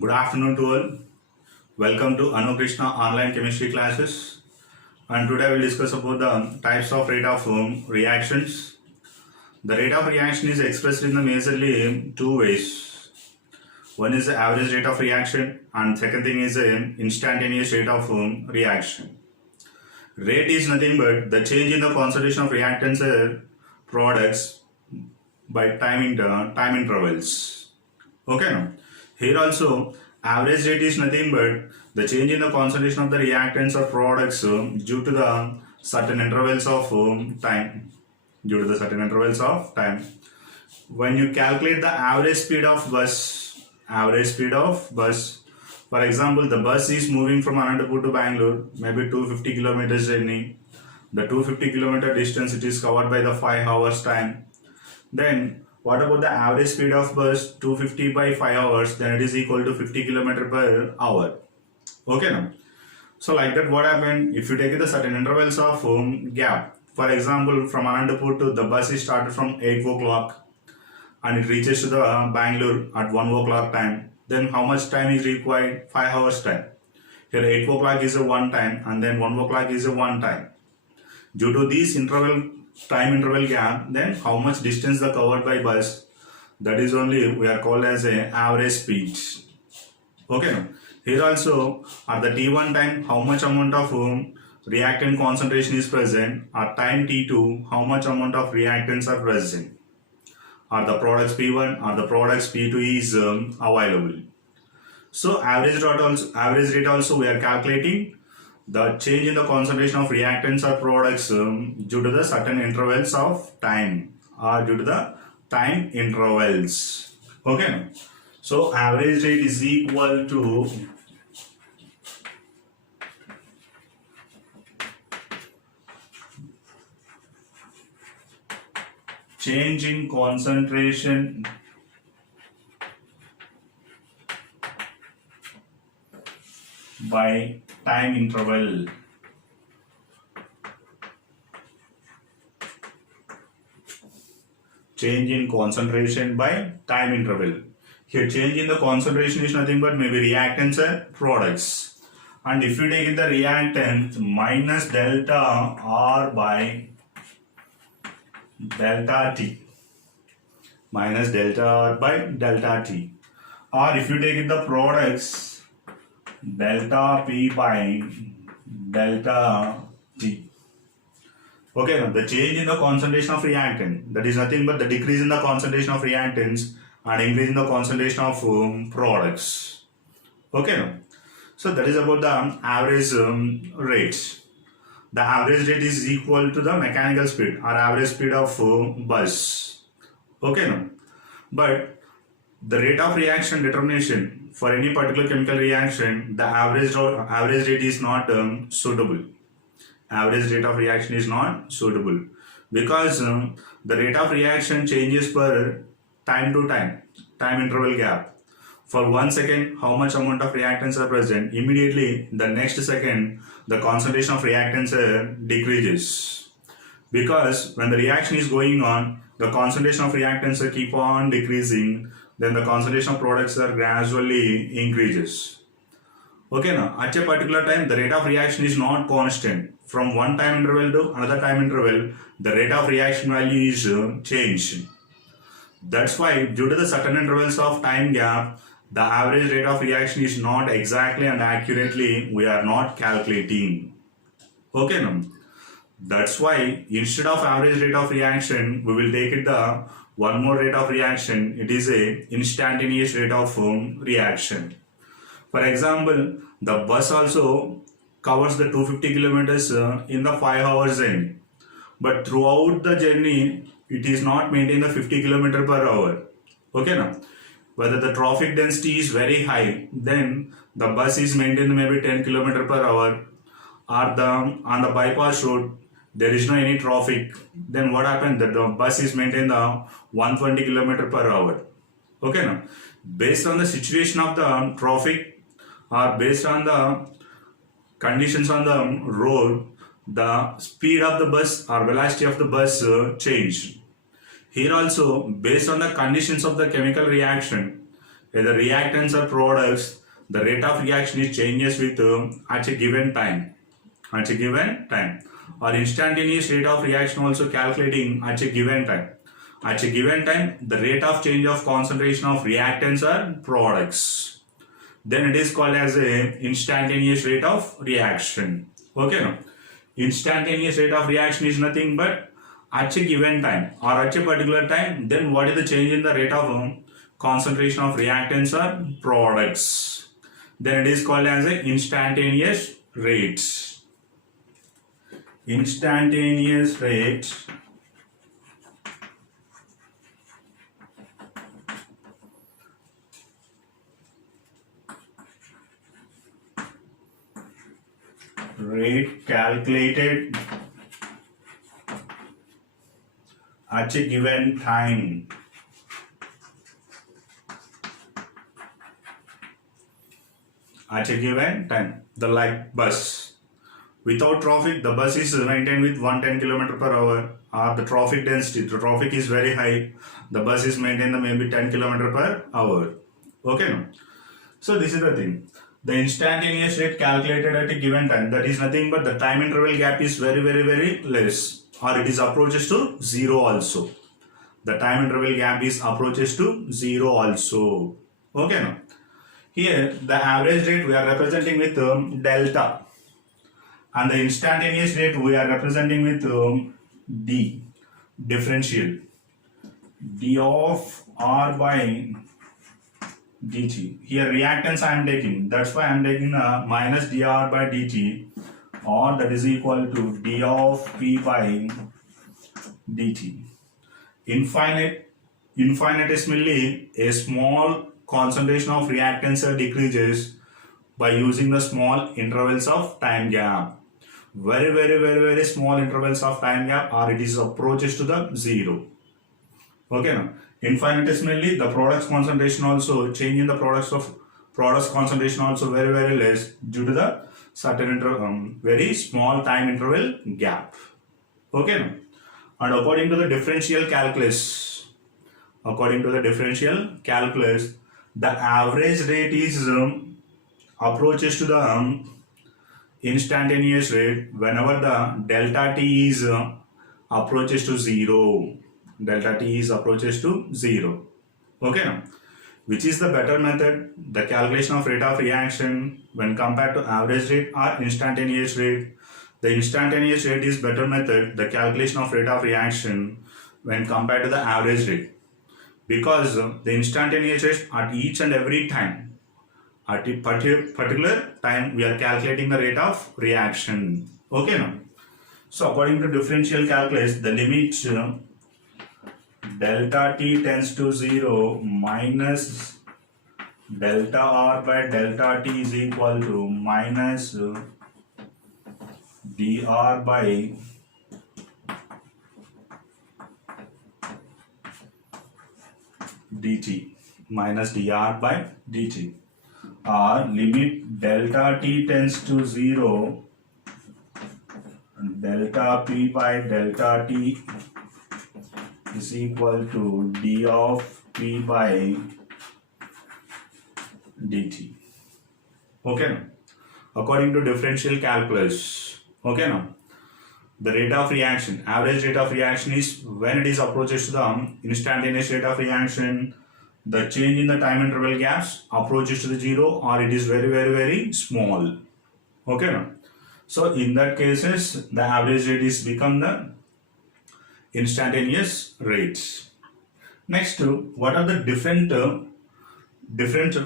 Good afternoon to all. Welcome to Anu Krishna online chemistry classes. And today we'll discuss about the types of rate of reactions. The rate of reaction is expressed in the majorly two ways. One is the average rate of reaction, and second thing is the instantaneous rate of reaction. Rate is nothing but the change in the concentration of reactants or products by time intervals. Okay, now here also average rate is nothing but the change in the concentration of the reactants or products due to the certain intervals of time. Due to the certain intervals of time. When you calculate the average speed of bus, for example, the bus is moving from Anantapur to Bangalore, maybe 250 kilometers journey. The 250-kilometer distance it is covered by the 5 hours time. Then what about the average speed of bus? 250 by 5 hours, then it is equal to 50 km per hour. Okay now. So like that, what happened if you take the certain intervals of gap. For example, from Anantapur to the bus is started from 8 o'clock and it reaches to the Bangalore at 1 o'clock time. Then how much time is required? 5 hours time. Here 8 o'clock is a one time and then 1 o'clock is a one time. Due to this time interval gap, then how much distance the covered by bus, that is only we are called as a average speed. Okay now. Here also at the t1 time how much amount of reactant concentration is present, at time t2 how much amount of reactants are present, are the products p1 or the products p2 is available. So average rate also we are calculating the change in the concentration of reactants or products due to the certain intervals of time or due to the time intervals. Okay. So average rate is equal to change in concentration by time interval. Change in concentration by time interval. Here change in the concentration is nothing but maybe reactants and products. And if you take the reactant minus delta R by delta T. Minus delta R by delta T. Or if you take the products delta P by delta T. Okay, now the change in the concentration of reactant, that is nothing but the decrease in the concentration of reactants and increase in the concentration of products. Okay, now. So that is about the average rate. The average rate is equal to the mechanical speed or average speed of bus. Okay, now. But the rate of reaction determination for any particular chemical reaction, the average rate is not suitable. Average rate of reaction is not suitable because the rate of reaction changes per time to time interval gap. For 1 second, how much amount of reactants are present? Immediately, the next second, the concentration of reactants decreases. Because when the reaction is going on, the concentration of reactants keep on decreasing, then the concentration of products are gradually increases. Okay, now at a particular time, the rate of reaction is not constant. From one time interval to another time interval, the rate of reaction value is changed. That's why, due to the certain intervals of time gap, the average rate of reaction is not exactly and accurately we are not calculating. Okay, now. That's why instead of average rate of reaction, we will take it the one more rate of reaction. It is a instantaneous rate of reaction. For example, the bus also covers the 250 kilometers in the 5 hours journey. But throughout the journey, it is not maintained the 50 km per hour. Okay now. Whether the traffic density is very high, then the bus is maintained maybe 10 km per hour. Or on the bypass road, there is no any traffic. Then what happens? The bus is maintained 120 km per hour. Okay now. Based on the situation of the traffic or based on the conditions on the road, the speed of the bus or velocity of the bus change. Here also, based on the conditions of the chemical reaction, whether reactants or products, the rate of reaction is changes with at a given time. At a given time. Or instantaneous rate of reaction also calculating at a given time. At a given time, the rate of change of concentration of reactants or products. Then it is called as a instantaneous rate of reaction. Okay, no? Instantaneous rate of reaction is nothing but at a given time or at a particular time, then what is the change in the rate of concentration of reactants or products? Then it is called as a instantaneous rate. Instantaneous rate calculated at a given time. At a given time. The like bus. Without traffic, the bus is maintained with 110 km per hour. Or the traffic density, the traffic is very high. The bus is maintained maybe 10 km per hour. Okay, no? So this is the thing. The instantaneous rate calculated at a given time, that is nothing but the time interval gap is very less, or it is approaches to zero also. The time interval gap is approaches to zero also. Okay, no? Here the average rate we are representing with delta, and the instantaneous rate we are representing with d, differential, d of r by dt. Here reactants I am taking, that's why I am taking minus dr by dt, or that is equal to d of p by dt. Infinitesimally, a small concentration of reactants decreases by using the small intervals of time gap. Very small intervals of time gap, or it is approaches to the zero. Okay, now infinitesimally the products concentration also change in the products concentration also very less due to the certain very small time interval gap. Okay, now, and according to the differential calculus, the average rate is approaches to the instantaneous rate whenever the delta t is approaches to zero. Delta t is approaches to zero. Okay, now, which is the better method? The calculation of rate of reaction when compared to average rate or instantaneous rate. The instantaneous rate is better method, the calculation of rate of reaction when compared to the average rate, because the instantaneous rate at each and every time, at a particular time, we are calculating the rate of reaction. Okay, now, so according to differential calculus, the limit delta t tends to 0 minus delta r by delta t is equal to minus dr by dt, minus dr by dt, or limit delta t tends to 0, delta p by delta t is equal to d of p by dt. Okay, now, according to differential calculus. Okay, now, the rate of reaction, average rate of reaction is when it is approaches to the instantaneous rate of reaction, the change in the time interval gaps approaches to the zero, or it is very small. Okay, now, so in that cases the average rate is become the instantaneous rates. Next, what are the different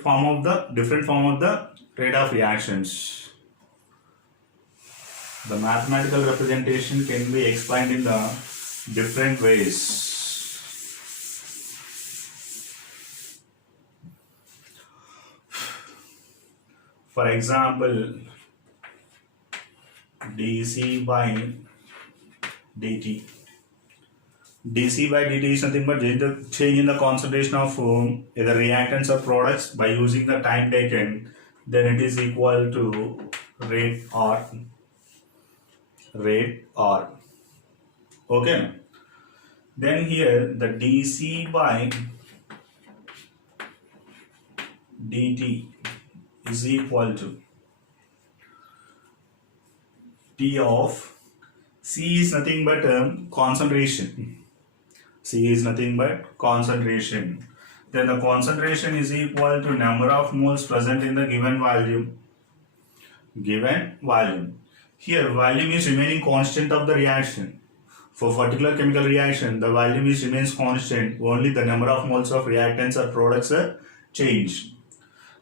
form of the rate of reactions? The mathematical representation can be explained in the different ways. For example, dc by dt. dc by dt is nothing but change in the concentration of either reactants or products by using the time taken. Then it is equal to rate r. Okay, then here the dc by dt is equal to T of C is nothing but concentration. C is nothing but concentration. Then the concentration is equal to number of moles present in the given volume. Given volume. Here volume is remaining constant of the reaction. For particular chemical reaction, the volume is remains constant. Only the number of moles of reactants or products are changed.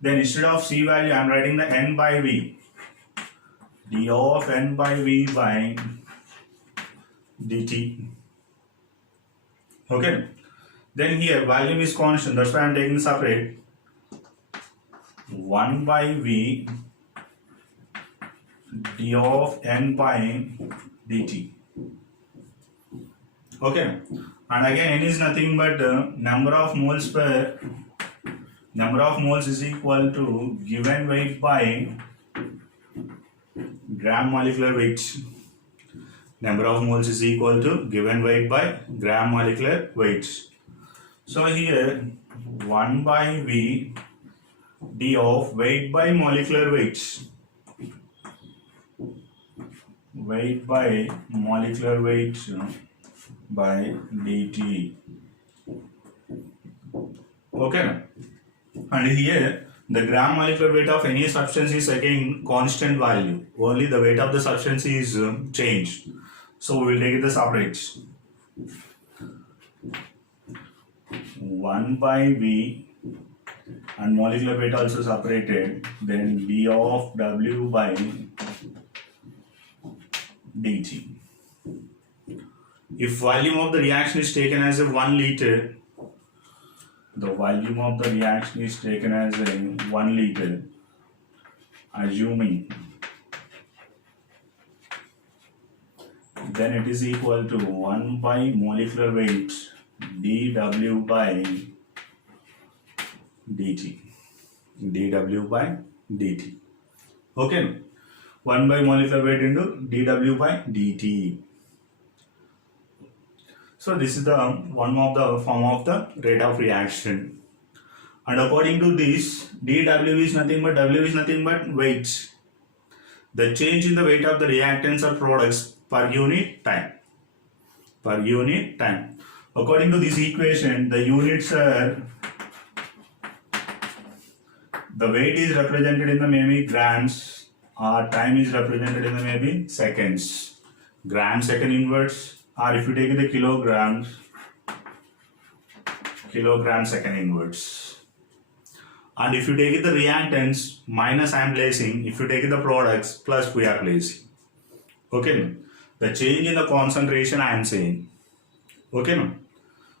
Then instead of C value, I am writing the N by V. D of N by V by dt. Okay. Then here volume is constant. That's why I am taking separate. 1 by V d of N by dt. Okay. And again N is nothing but number of moles is equal to given weight by gram molecular weight. Number of moles is equal to given weight by gram molecular weight. So here 1 by V d of weight by molecular weight. Weight by molecular weight by dt. Okay. And here the gram molecular weight of any substance is again constant value. Only the weight of the substance is changed. So we will take the separate. 1 by V and molecular weight also separated. Then d of W by dt. If volume of the reaction is taken as a 1 liter, the volume of the reaction is taken as a 1 liter, assuming then it is equal to 1 by molecular weight dW by dt. dW by dt. Okay. 1 by molecular weight into dW by dt. So this is the one of the form of the rate of reaction. And according to this, dW is nothing but weight. The change in the weight of the reactants or products per unit time. Per unit time. According to this equation, the units are, the weight is represented in the maybe grams, or time is represented in the maybe seconds. Gram second inverse, or if you take the kilograms, kilogram second inverse. And if you take the reactants, minus I am placing. If you take the products, plus we are placing. Okay. The change in the concentration I am saying. Okay. No?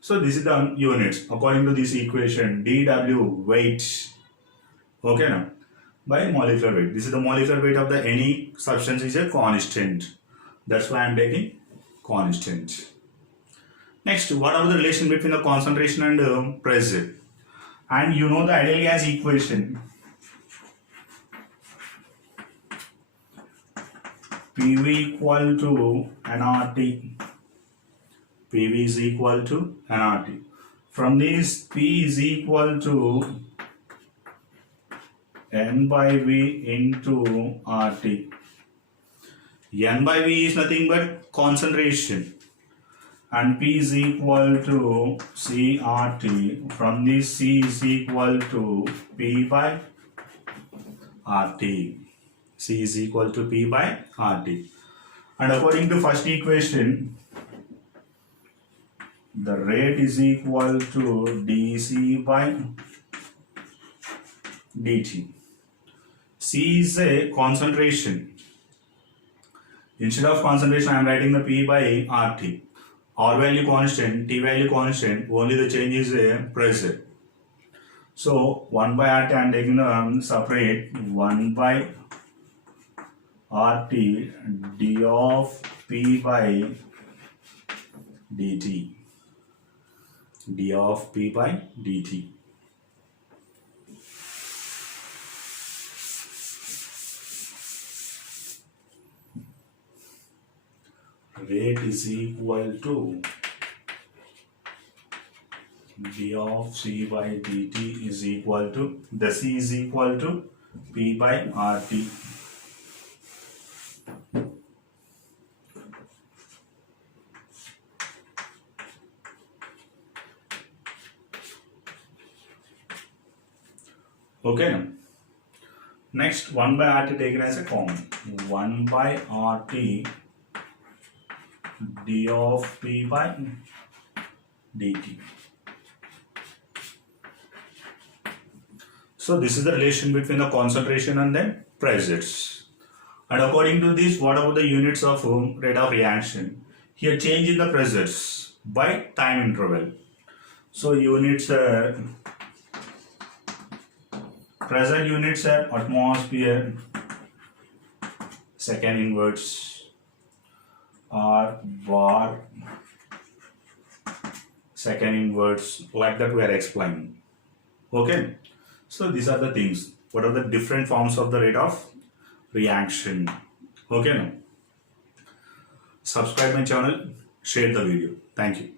So this is the units according to this equation. dW weight. Okay. No? By molecular weight. This is the molecular weight of the any substance is a constant. That's why I am taking constant. Next, what are the relation between the concentration and pressure? And you know the ideal gas equation. PV equal to nRT. PV is equal to nRT. From this, P is equal to N by V into RT. N by V is nothing but concentration. And P is equal to CRT. From this, C is equal to P by RT. C is equal to P by RT. And according to first equation, the rate is equal to dC by dt. C is a concentration. Instead of concentration, I am writing the P by RT. R value constant, T value constant, only the change is a pressure. So 1 by RT I am taking the separate 1 by RT d of P by dt. D of P by dt. Rate is equal to d of c by dt is equal to, the c is equal to p by rt. Okay now. Next, 1 by rt taken as a common. 1 by rt d of p by dt. So this is the relation between the concentration and then pressures. And according to this, what are the units of rate of reaction? Here change in the pressures by time interval. So units are, pressure units are atmosphere, second inverse, or bar, second inverse, like that we are explaining. Okay. So these are the things. What are the different forms of the rate of reaction? Okay now. Subscribe my channel, share the video. Thank you.